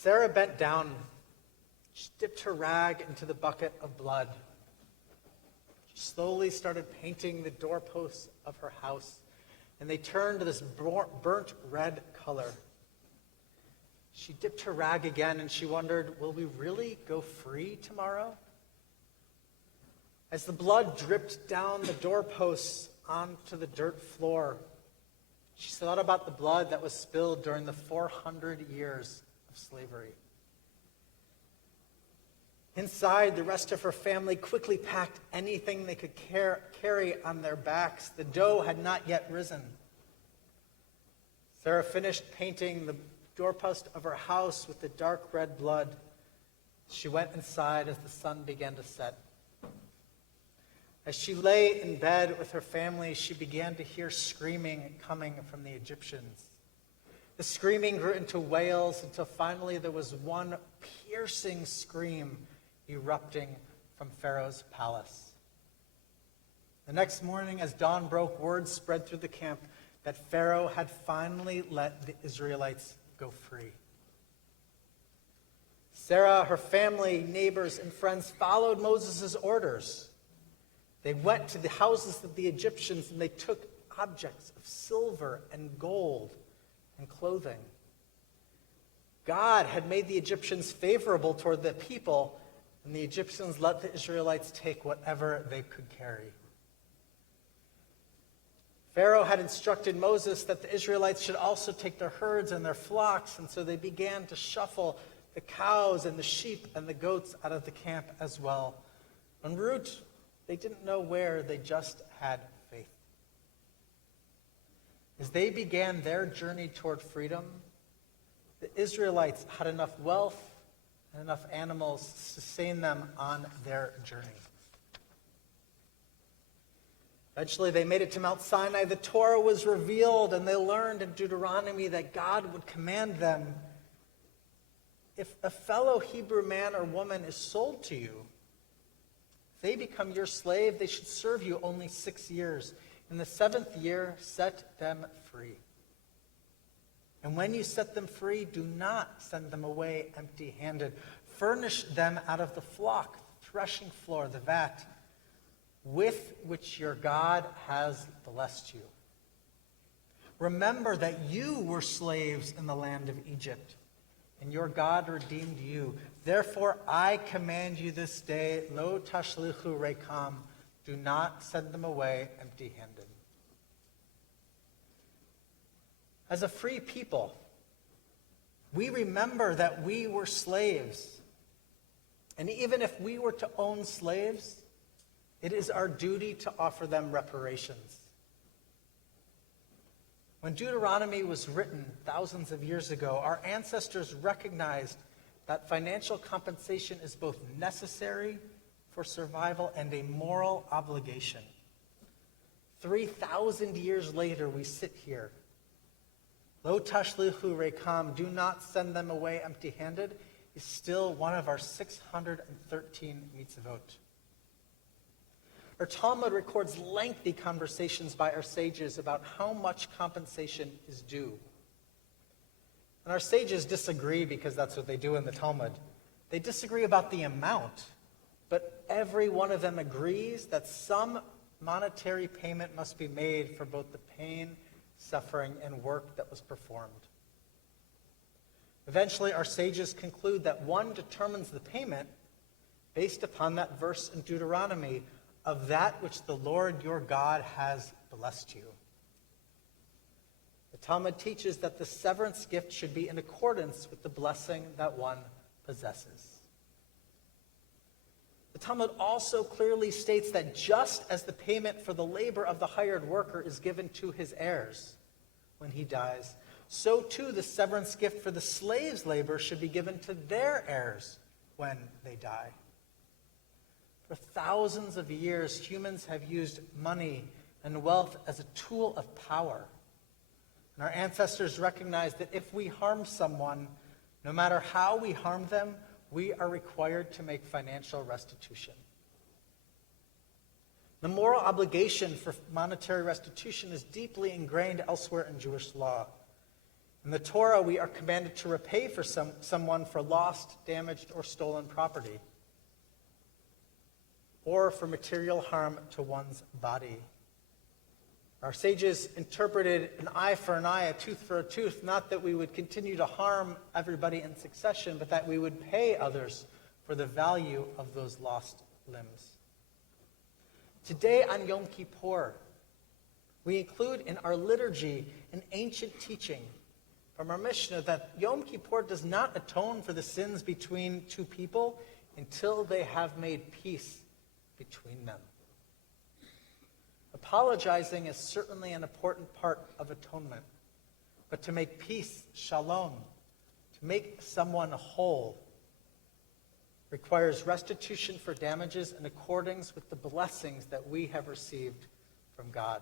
Sarah bent down. She dipped her rag into the bucket of blood. She slowly started painting the doorposts of her house, and they turned to this burnt red color. She dipped her rag again, and she wondered, will we really go free tomorrow? As the blood dripped down the doorposts onto the dirt floor, she thought about the blood that was spilled during the 400 years of slavery. Inside, the rest of her family quickly packed anything they could carry on their backs. The dough had not yet risen. Sarah finished painting the doorpost of her house with the dark red blood. She went inside as the sun began to set. As she lay in bed with her family, she began to hear screaming coming from the Egyptians. The screaming grew into wails until finally there was one piercing scream erupting from Pharaoh's palace. The next morning, as dawn broke, word spread through the camp that Pharaoh had finally let the Israelites go free. Sarah, her family, neighbors, and friends followed Moses' orders. They went to the houses of the Egyptians and they took objects of silver and gold and clothing. God had made the Egyptians favorable toward the people, and the Egyptians let the Israelites take whatever they could carry. Pharaoh had instructed Moses that the Israelites should also take their herds and their flocks, and so they began to shuffle the cows and the sheep and the goats out of the camp as well. En route, they didn't know where, they just had faith. As they began their journey toward freedom, the Israelites had enough wealth and enough animals to sustain them on their journey. Eventually, they made it to Mount Sinai. The Torah was revealed, and they learned in Deuteronomy that God would command them, if a fellow Hebrew man or woman is sold to you, if they become your slave, they should serve you only 6 years. In the 7th year, set them free. And when you set them free, do not send them away empty-handed. Furnish them out of the flock, the threshing floor, the vat, with which your God has blessed you. Remember that you were slaves in the land of Egypt, and your God redeemed you. Therefore, I command you this day, lo tashlichu rekam, do not send them away empty-handed. As a free people, we remember that we were slaves. And even if we were to own slaves, it is our duty to offer them reparations. When Deuteronomy was written thousands of years ago, our ancestors recognized that financial compensation is both necessary for survival and a moral obligation. 3,000 years later, we sit here. Lo tashlichu rekam, do not send them away empty-handed, is still one of our 613 mitzvot. Our Talmud records lengthy conversations by our sages about how much compensation is due. And our sages disagree because that's what they do in the Talmud. They disagree about the amount, but every one of them agrees that some monetary payment must be made for both the pain, suffering, and work that was performed. Eventually, our sages conclude that one determines the payment based upon that verse in Deuteronomy of that which the Lord your God has blessed you. The Talmud teaches that the severance gift should be in accordance with the blessing that one possesses. The Talmud also clearly states that just as the payment for the labor of the hired worker is given to his heirs when he dies, so too the severance gift for the slave's labor should be given to their heirs when they die. For thousands of years, humans have used money and wealth as a tool of power. And our ancestors recognized that if we harm someone, no matter how we harm them, we are required to make financial restitution. The moral obligation for monetary restitution is deeply ingrained elsewhere in Jewish law. In the Torah, we are commanded to repay for someone for lost, damaged, or stolen property, or for material harm to one's body. Our sages interpreted an eye for an eye, a tooth for a tooth, not that we would continue to harm everybody in succession, but that we would pay others for the value of those lost limbs. Today on Yom Kippur, we include in our liturgy an ancient teaching from our Mishnah that Yom Kippur does not atone for the sins between two people until they have made peace between them. Apologizing is certainly an important part of atonement, but to make peace, shalom, to make someone whole, requires restitution for damages in accordance with the blessings that we have received from God.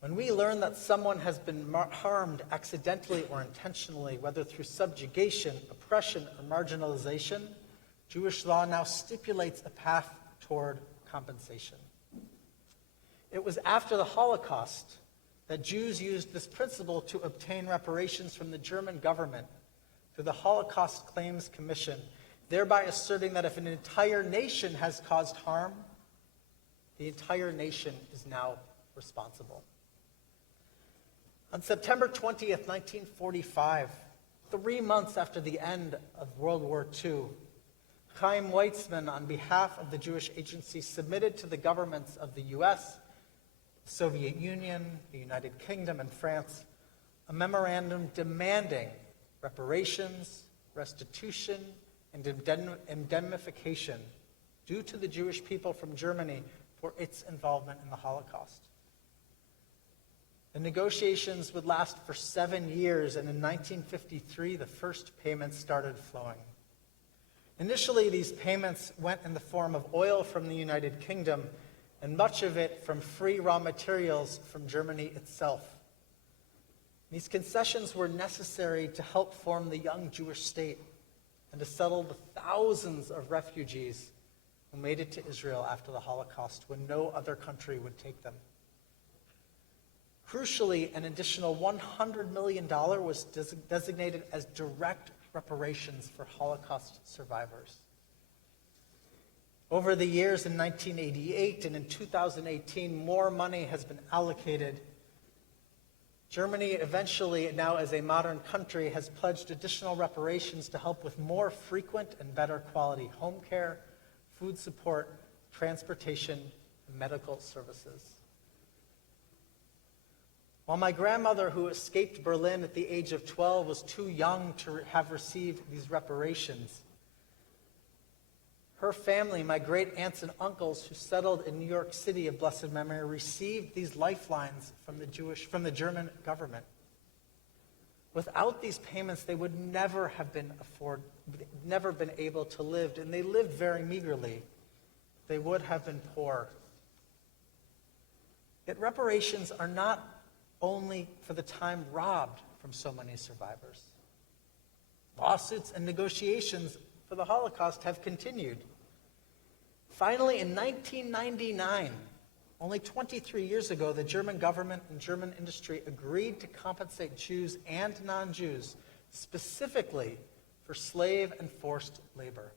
When we learn that someone has been harmed accidentally or intentionally, whether through subjugation, oppression, or marginalization, Jewish law now stipulates a path toward compensation. It was after the Holocaust that Jews used this principle to obtain reparations from the German government through the Holocaust Claims Commission, thereby asserting that if an entire nation has caused harm, the entire nation is now responsible. On September 20th, 1945, 3 months after the end of World War II, Chaim Weizmann, on behalf of the Jewish Agency, submitted to the governments of the U.S., the Soviet Union, the United Kingdom, and France a memorandum demanding reparations, restitution, and indemnification due to the Jewish people from Germany for its involvement in the Holocaust. The negotiations would last for 7 years, and in 1953, the first payments started flowing. Initially, these payments went in the form of oil from the United Kingdom, and much of it from free raw materials from Germany itself. These concessions were necessary to help form the young Jewish state and to settle the thousands of refugees who made it to Israel after the Holocaust when no other country would take them. Crucially, an additional $100 million was designated as direct reparations for Holocaust survivors. Over the years, in 1988 and in 2018, more money has been allocated. Germany eventually, now as a modern country, has pledged additional reparations to help with more frequent and better quality home care, food support, transportation, and medical services. While my grandmother, who escaped Berlin at the age of 12, was too young to have received these reparations, her family, my great aunts and uncles who settled in New York City of blessed memory, received these lifelines from the German government. Without these payments, they would never been able to live, and they lived very meagerly. They would have been poor. Yet reparations are not only for the time robbed from so many survivors. Lawsuits and negotiations for the Holocaust have continued. Finally, in 1999, only 23 years ago, the German government and German industry agreed to compensate Jews and non-Jews specifically for slave and forced labor.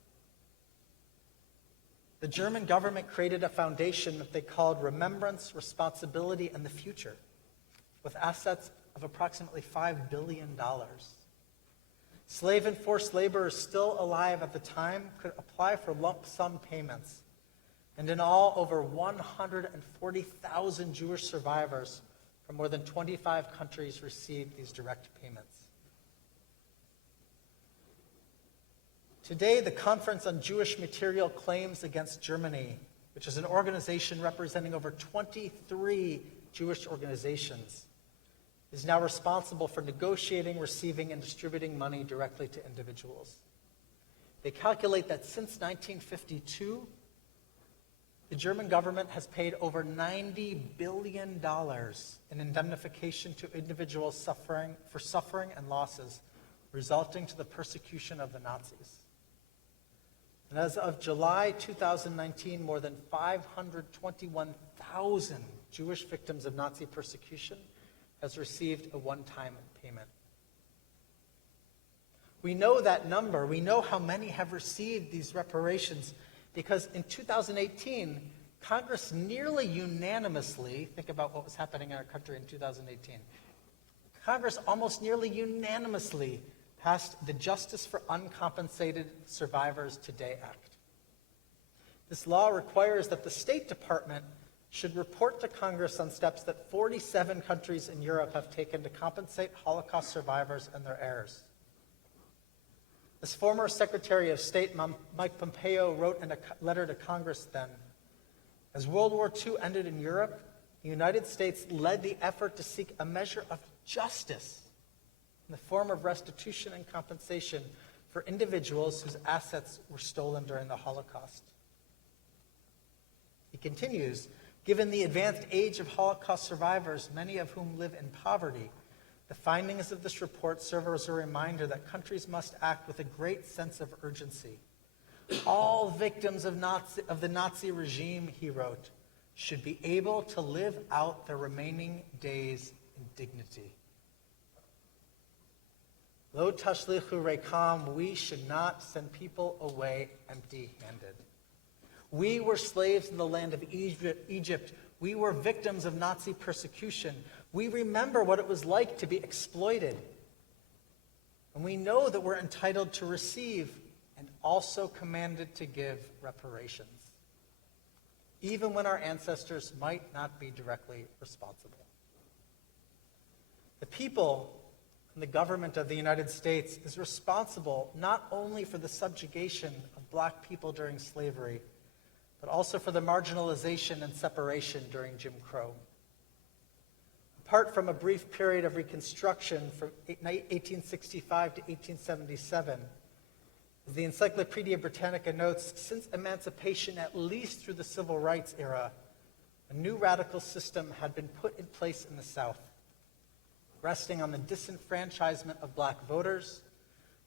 The German government created a foundation that they called Remembrance, Responsibility, and the Future, with assets of approximately $5 billion. Slave and forced laborers still alive at the time could apply for lump sum payments. And in all, over 140,000 Jewish survivors from more than 25 countries received these direct payments. Today, the Conference on Jewish Material Claims Against Germany, which is an organization representing over 23 Jewish organizations, is now responsible for negotiating, receiving, and distributing money directly to individuals. They calculate that since 1952, the German government has paid over $90 billion in indemnification to individuals for suffering and losses resulting to the persecution of the Nazis. And as of July 2019, more than 521,000 Jewish victims of Nazi persecution has received a one-time payment. We know that number. We know how many have received these reparations because in 2018, Congress nearly unanimously, think about what was happening in our country in 2018, Congress almost nearly unanimously passed the Justice for Uncompensated Survivors Today Act. This law requires that the State Department should report to Congress on steps that 47 countries in Europe have taken to compensate Holocaust survivors and their heirs. As former Secretary of State Mike Pompeo wrote in a letter to Congress then, as World War II ended in Europe, the United States led the effort to seek a measure of justice in the form of restitution and compensation for individuals whose assets were stolen during the Holocaust. He continues, given the advanced age of Holocaust survivors, many of whom live in poverty, the findings of this report serve as a reminder that countries must act with a great sense of urgency. All victims of the Nazi regime, he wrote, should be able to live out their remaining days in dignity. Lo tashlichu rekam, we should not send people away empty-handed. We were slaves in the land of Egypt. We were victims of Nazi persecution. We remember what it was like to be exploited. And we know that we're entitled to receive and also commanded to give reparations, even when our ancestors might not be directly responsible. The people and the government of the United States is responsible not only for the subjugation of black people during slavery, but also for the marginalization and separation during Jim Crow. Apart from a brief period of Reconstruction from 1865 to 1877, as the Encyclopedia Britannica notes, since emancipation, at least through the Civil Rights era, a new radical system had been put in place in the South, resting on the disenfranchisement of black voters,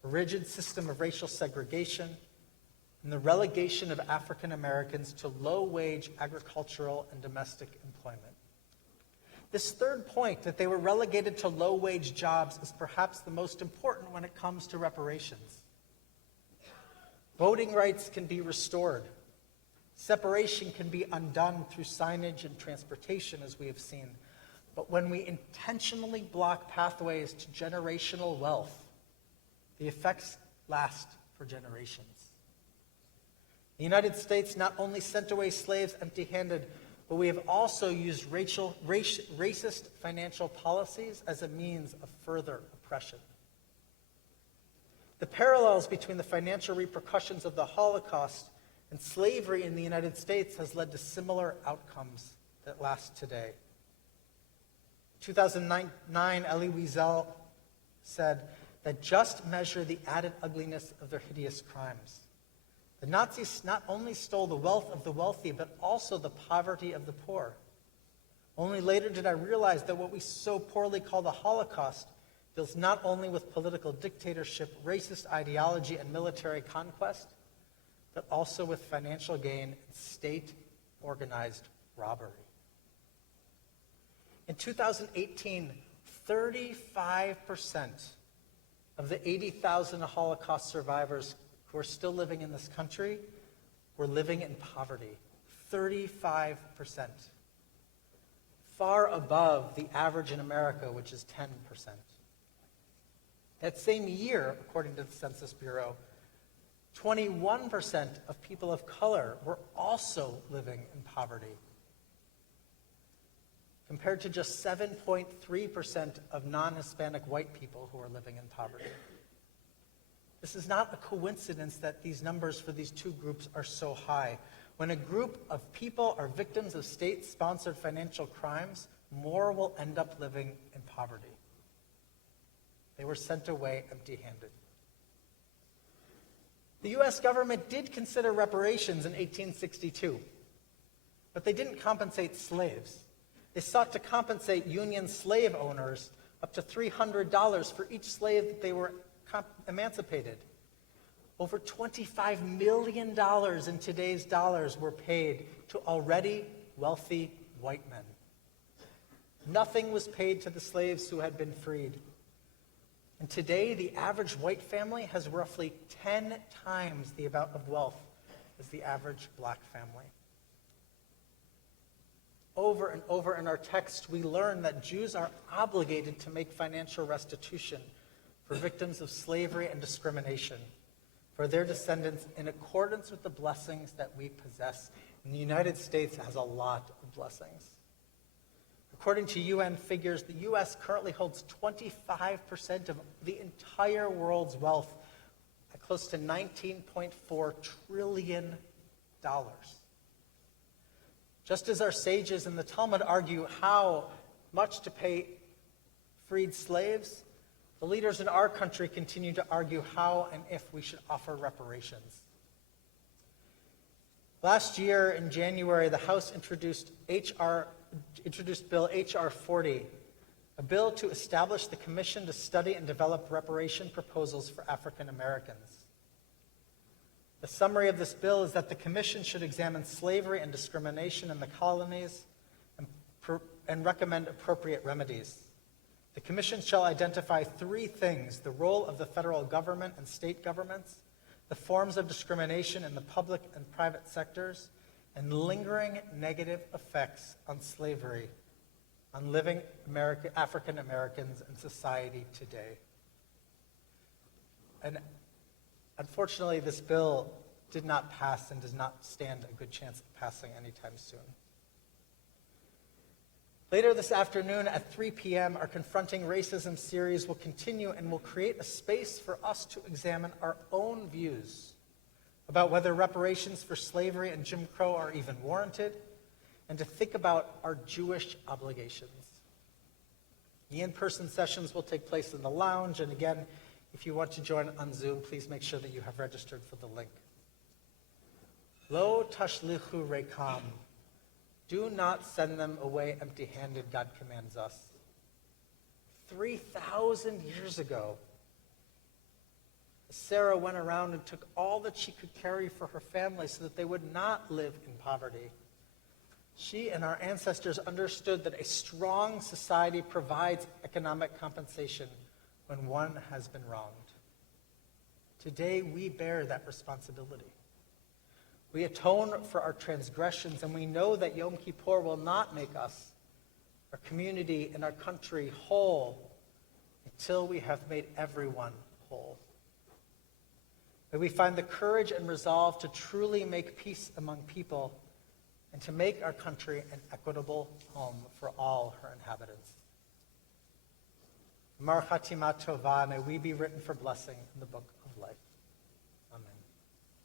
a rigid system of racial segregation, and the relegation of African Americans to low-wage agricultural and domestic employment. This third point, that they were relegated to low-wage jobs, is perhaps the most important when it comes to reparations. Voting rights can be restored. Separation can be undone through signage and transportation, as we have seen. But when we intentionally block pathways to generational wealth, the effects last for generations. The United States not only sent away slaves empty-handed, but we have also used racist financial policies as a means of further oppression. The parallels between the financial repercussions of the Holocaust and slavery in the United States has led to similar outcomes that last today. In 2009, Elie Wiesel said that just measure the added ugliness of their hideous crimes. The Nazis not only stole the wealth of the wealthy, but also the poverty of the poor. Only later did I realize that what we so poorly call the Holocaust deals not only with political dictatorship, racist ideology, and military conquest, but also with financial gain and state-organized robbery. In 2018, 35% of the 80,000 Holocaust survivors who are still living in this country were living in poverty. 35%. Far above the average in America, which is 10%. That same year, according to the Census Bureau, 21% of people of color were also living in poverty, compared to just 7.3% of non-Hispanic white people who are living in poverty. This is not a coincidence that these numbers for these two groups are so high. When a group of people are victims of state-sponsored financial crimes, more will end up living in poverty. They were sent away empty-handed. The U.S. government did consider reparations in 1862, but they didn't compensate slaves. They sought to compensate Union slave owners up to $300 for each slave that they were emancipated. Over $25 million in today's dollars were paid to already wealthy white men. Nothing was paid to the slaves who had been freed. And today, the average white family has roughly 10 times the amount of wealth as the average black family. Over and over in our text, we learn that Jews are obligated to make financial restitution for victims of slavery and discrimination for their descendants in accordance with the blessings that we possess. And the United States has a lot of blessings. According to UN figures, the U.S. currently holds 25% of the entire world's wealth at close to $19.4 trillion. Just as our sages in the Talmud argue how much to pay freed slaves, the leaders in our country continue to argue how and if we should offer reparations. Last year in January, the House introduced Bill H.R. 40, a bill to establish the Commission to study and develop reparation proposals for African Americans. The summary of this bill is that the Commission should examine slavery and discrimination in the colonies and recommend appropriate remedies. The Commission shall identify three things: the role of the federal government and state governments, the forms of discrimination in the public and private sectors, and lingering negative effects on slavery on living African Americans in society today. And unfortunately, this bill did not pass and does not stand a good chance of passing anytime soon. Later this afternoon at 3 p.m., our Confronting Racism series will continue and will create a space for us to examine our own views about whether reparations for slavery and Jim Crow are even warranted, and to think about our Jewish obligations. The in-person sessions will take place in the lounge, and again, if you want to join on Zoom, please make sure that you have registered for the link. Lo tashlichu rekam. Do not send them away empty-handed, God commands us. 3,000 years ago, Sarah went around and took all that she could carry for her family so that they would not live in poverty. She and our ancestors understood that a strong society provides economic compensation when one has been wronged. Today, we bear that responsibility. We atone for our transgressions, and we know that Yom Kippur will not make us, our community, and our country whole until we have made everyone whole. May we find the courage and resolve to truly make peace among people and to make our country an equitable home for all her inhabitants. Mar Chatima Tova, may we be written for blessing in the book of life.